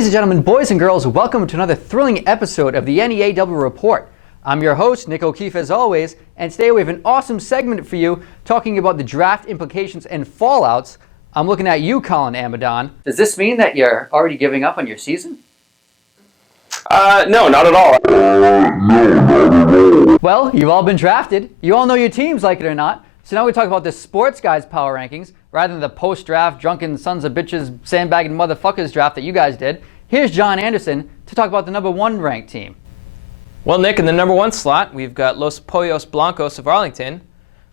Ladies and gentlemen, boys and girls, welcome to another thrilling episode of the NEAWL Report. I'm your host, Nick O'Keefe, as always, and today we have an awesome segment for you talking about the draft implications and fallouts. I'm looking at you, Colin Amadon. Does this mean that you're already giving up on your season? No, not at all. Well, you've all been drafted. You all know your teams, like it or not. So now we talk about the sports guys' power rankings rather than the post-draft drunken sons of bitches sandbagging motherfuckers draft that you guys did. Here's John Anderson to talk about the number one ranked team. Well, Nick, in the number one slot, we've got Los Pollos Blancos of Arlington.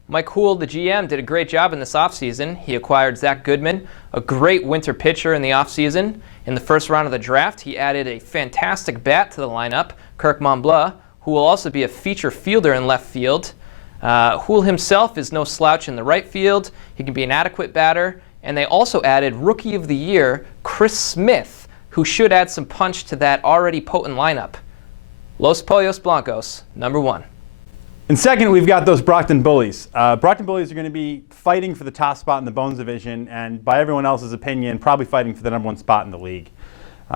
Mike Houle, the GM, did a great job in this offseason. He acquired Zach Goodman, a great winter pitcher in the offseason. In the first round of the draft, he added a fantastic bat to the lineup, Kirk Monblanc, who will also be a feature fielder in left field. Houle himself is no slouch in the right field. He can be an adequate batter. And they also added Rookie of the Year, Chris Smith, who should add some punch to that already potent lineup. Los Pollos Blancos, number one. And second, we've got those Brockton Bullies. Brockton Bullies are going to be fighting for the top spot in the Bones division, and by everyone else's opinion, probably fighting for the number one spot in the league.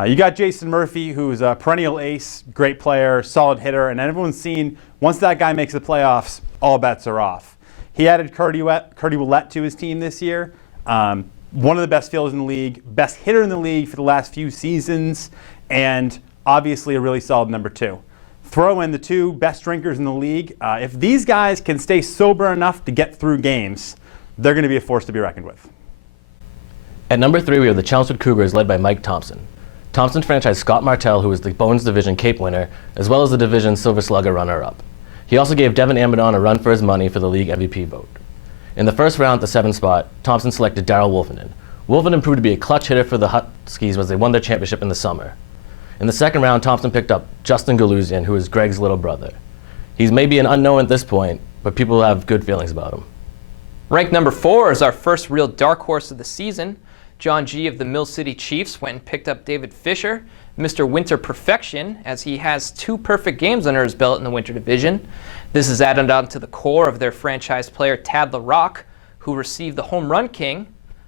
You got Jason Murphy, who's a perennial ace, great player, solid hitter, and everyone's seen once that guy makes the playoffs, all bets are off. He added Curdy Willett to his team this year. One of the best fielders in the league, best hitter in the league for the last few seasons, and obviously a really solid number two. Throw in the two best drinkers in the league. If these guys can stay sober enough to get through games, they're going to be a force to be reckoned with. At number three, we have the Chelmsford Cougars led by Mike Thompson. Thompson franchised Scott Martell, who was the Bones Division Cape winner, as well as the Division Silver Slugger runner-up. He also gave Devin Amadon a run for his money for the league MVP vote. In the first round at the 7th spot, Thompson selected Darryl Wolfenden. Wolfenden proved to be a clutch hitter for the Huskies as they won their championship in the summer. In the second round, Thompson picked up Justin Galuzian, who is Greg's little brother. He's maybe an unknown at this point, but people have good feelings about him. Ranked number four is our first real dark horse of the season. John G. of the Mill City Chiefs went and picked up David Fisher, Mr. Winter Perfection, as he has 2 perfect games under his belt in the Winter Division. This is added on to the core of their franchise player Tad LaRock, who received the Home Run King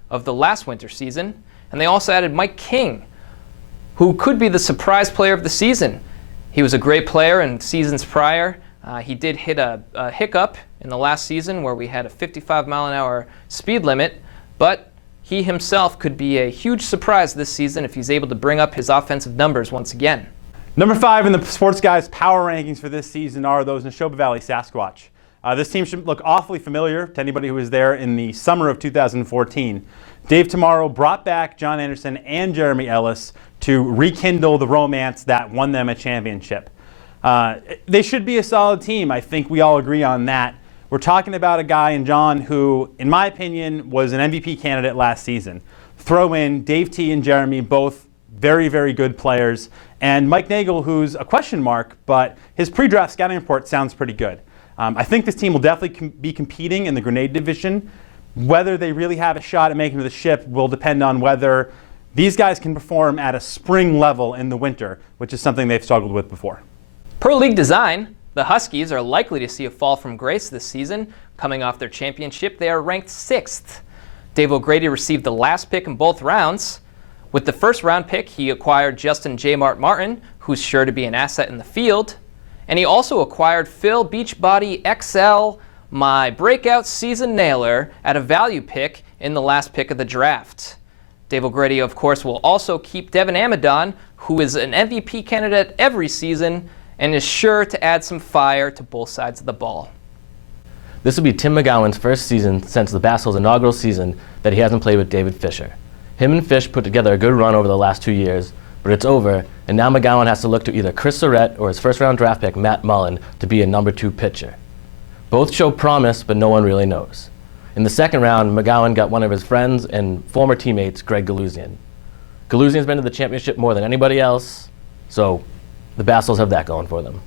of the last winter season. And they also added Mike King, who could be the surprise player of the season. He was a great player in seasons prior. He did hit a hiccup in the last season where we had a 55-mile-an-hour speed limit, but he himself could be a huge surprise this season if he's able to bring up his offensive numbers once again. Number 5 in the sports guys' power rankings for this season are those Neshoba Valley Sasquatch. This team should look awfully familiar to anybody who was there in the summer of 2014. Dave Tomorrow brought back John Anderson and Jeremy Ellis to rekindle the romance that won them a championship. They should be a solid team. I think we all agree on that. We're talking about a guy in John who, in my opinion, was an MVP candidate last season. Throw in Dave T and Jeremy, both very, very good players, and Mike Nagel, who's a question mark, but his pre-draft scouting report sounds pretty good. I think this team will definitely be competing in the Grenade Division. Whether they really have a shot at making it to the ship will depend on whether these guys can perform at a spring level in the winter, which is something they've struggled with before. Per league design, the Huskies are likely to see a fall from grace this season. Coming off their championship, they are ranked 6th. Dave O'Grady received the last pick in both rounds. With the first round pick, he acquired Justin J. Martin, who's sure to be an asset in the field. And he also acquired Phil Beachbody XL, my breakout season nailer, at a value pick in the last pick of the draft. Dave O'Grady, of course, will also keep Devin Amadon, who is an MVP candidate every season and is sure to add some fire to both sides of the ball. This will be Tim McGowan's first season since the Basils' inaugural season that he hasn't played with David Fisher. Him and Fish put together a good run over the last 2 years, but it's over, and now McGowan has to look to either Chris Surrett or his first-round draft pick, Matt Mullen, to be a number 2 pitcher. Both show promise, but no one really knows. In the second round, McGowan got one of his friends and former teammates, Greg Galuzian. Galuzian's been to the championship more than anybody else, so the Basils have that going for them.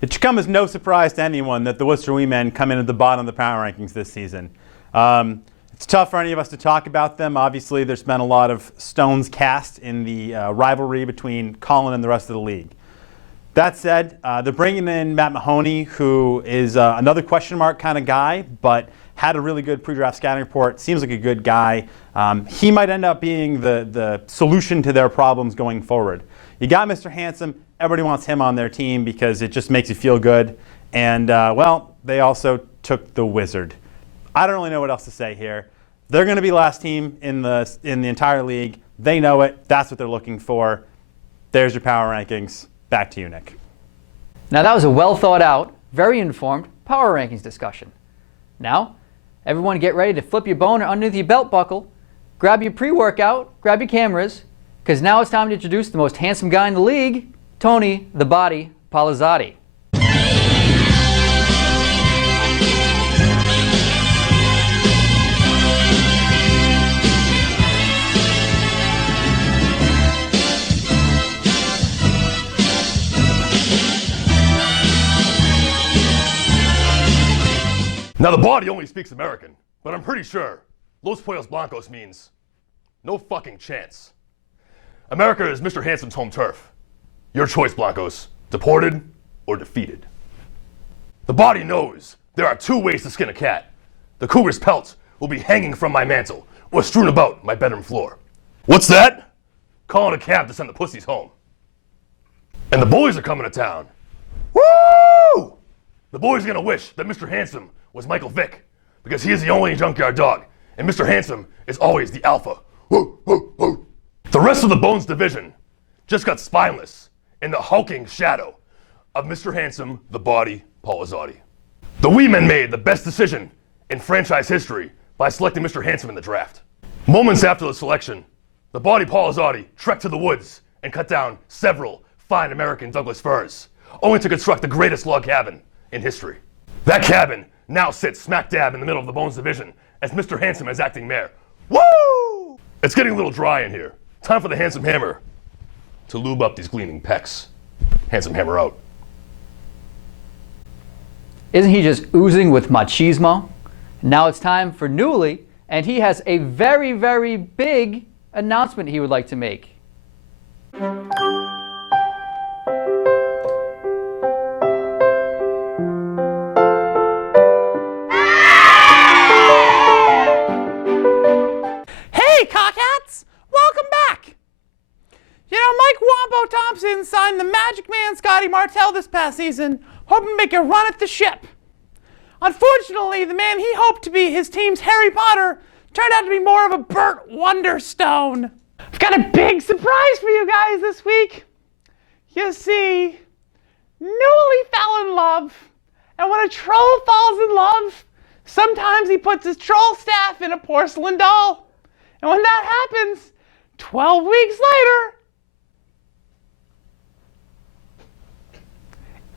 It should come as no surprise to anyone that the Worcester Wee Men come in at the bottom of the power rankings this season. It's tough for any of us to talk about them. Obviously, there's been a lot of stones cast in the rivalry between Colin and the rest of the league. That said, they're bringing in Matt Mahoney, who is another question mark kind of guy, but had a really good pre-draft scouting report, seems like a good guy. He might end up being the solution to their problems going forward. You got Mr. Handsome. Everybody wants him on their team because it just makes you feel good. And, well, they also took the Wizard. I don't really know what else to say here. They're going to be last team in the entire league. They know it. That's what they're looking for. There's your power rankings. Back to you, Nick. Now that was a well thought out, very informed power rankings discussion. Now, everyone get ready to flip your boner underneath your belt buckle, grab your pre-workout, grab your cameras, because now it's time to introduce the most handsome guy in the league, Tony the Body Polizzotti. Now, the body only speaks American, but I'm pretty sure Los Pollos Blancos means no fucking chance. America is Mr. Handsome's home turf. Your choice, Blancos, deported or defeated. The body knows there are two ways to skin a cat. The cougar's pelt will be hanging from my mantle or strewn about my bedroom floor. What's that? Calling a cab to send the pussies home. And the boys are coming to town. Woo! The boys are gonna wish that Mr. Handsome was Michael Vick, because he is the only junkyard dog, and Mr. Handsome is always the alpha. Woo, woo, woo. The rest of the Bones division just got spineless in the hulking shadow of Mr. Handsome, the Body Polizzotti. The Wee Men made the best decision in franchise history by selecting Mr. Handsome in the draft. Moments after the selection, the Body Polizzotti trekked to the woods and cut down several fine American Douglas firs, only to construct the greatest log cabin in history. That cabin now sits smack dab in the middle of the Bones division as Mr. Handsome is acting mayor. Woo! It's getting a little dry in here. Time for the Handsome Hammer to lube up these gleaming pecs. Handsome Hammer out. Isn't he just oozing with machismo? Now it's time for NEAWLIE, and he has a very, very big announcement he would like to make. Thompson signed the Magic Man Scotty Martell this past season, hoping to make a run at the ship. Unfortunately, the man he hoped to be his team's Harry Potter turned out to be more of a Burt Wonderstone. I've got a big surprise for you guys this week. You see, NEAWLIE fell in love, and when a troll falls in love, sometimes he puts his troll staff in a porcelain doll. And when that happens, 12 weeks later,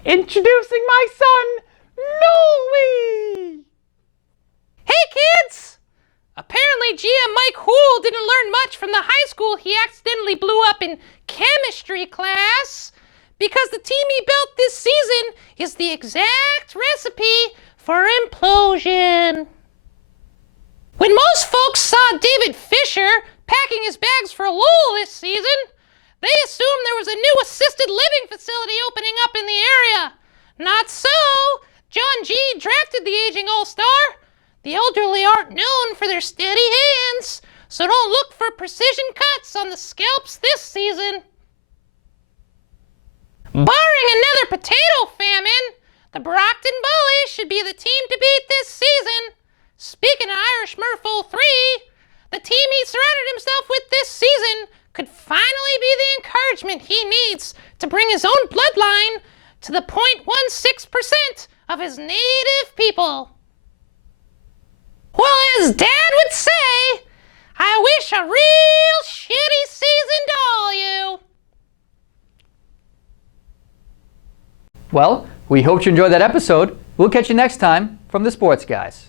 introducing my son, NEAWLIE! Hey kids! Apparently GM Mike Hool didn't learn much from the high school he accidentally blew up in chemistry class, because the team he built this season is the exact recipe for implosion. When most folks saw David Fisher packing his bags for Lowell this season, they assumed there was a new assisted living facility opening up in the area. Not so. John G. drafted the aging all-star. The elderly aren't known for their steady hands, so don't look for precision cuts on the scalps this season. Barring another potato famine, the Brockton Bullies should be the team to beat this season. Speaking of Irish Merfolk 3, the team he surrounded himself with this season could finally be the encouragement he needs to bring his own bloodline to the 0.16% of his native people. Well, as Dad would say, I wish a real shitty season to all you. Well, we hope you enjoyed that episode. We'll catch you next time from the Sports Guys.